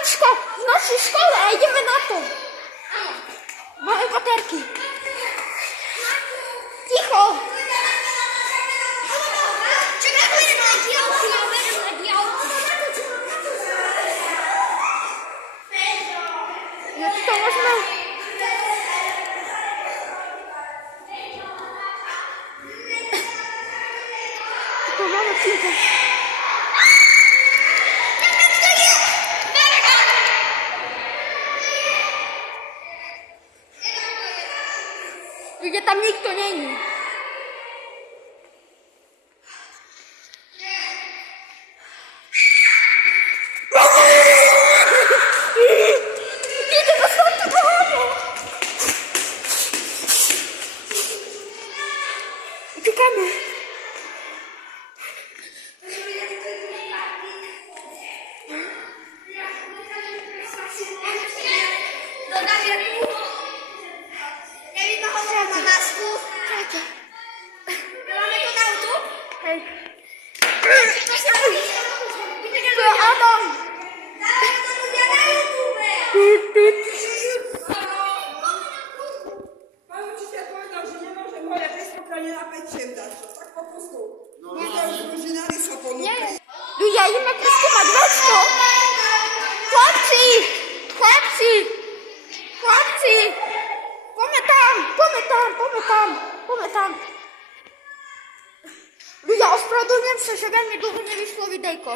Mačka, v našej škole a ideme na to. Máme baterky. Ticho. Čekaj, berem na diálku, ja berem na diálku. Ja to možno... To máme týka. Kde tam nikto není. Ide na svatú boháňu. Utekajme. To je Adam. Pán učiteľ povedal, že nemôžem hore pestroka nenápať sem dať. Tak po pustu. Povedal, že družinari sa ponúkli. Ľudia, ideme preskúmať vecko. Chlapci. Poďme tam. Ľudia, ospravedlňujem sa, že veľmi dlho nevyšlo videjko.